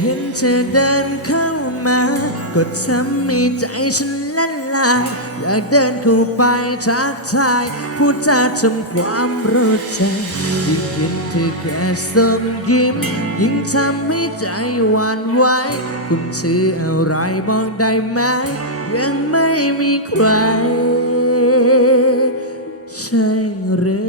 เห็นเธอเดินเข้ามากดทำให้ใจฉันละลายอยากเดินเข้าไปทักทายพูดจาทำความรู้ใจยิ่งเห็นเธอแค่ส่งยิ้ม ยิ่งทำให้ใจหวานไหวคุณชื่ออะไรบอกได้ไหม ยังไม่มีใครใช่หรือ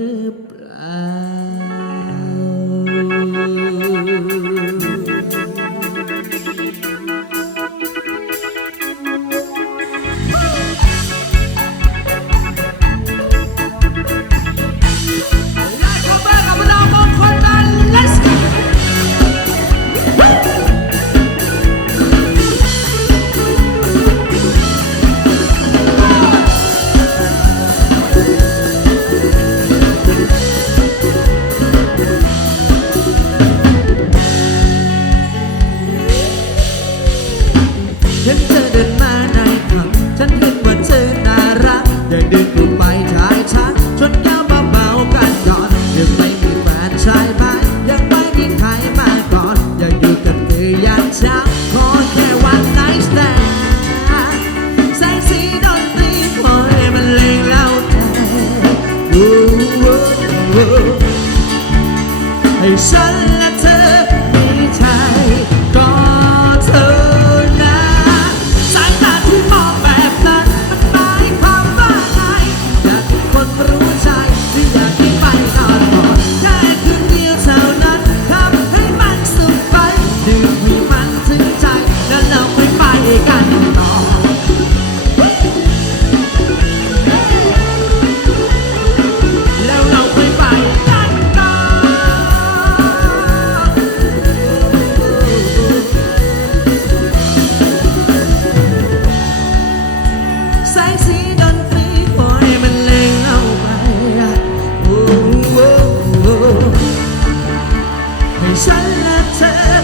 road. They said แสงสีดนตรีปล่อยมันเลงเอาไปโอ้ให้ฉันและเธอ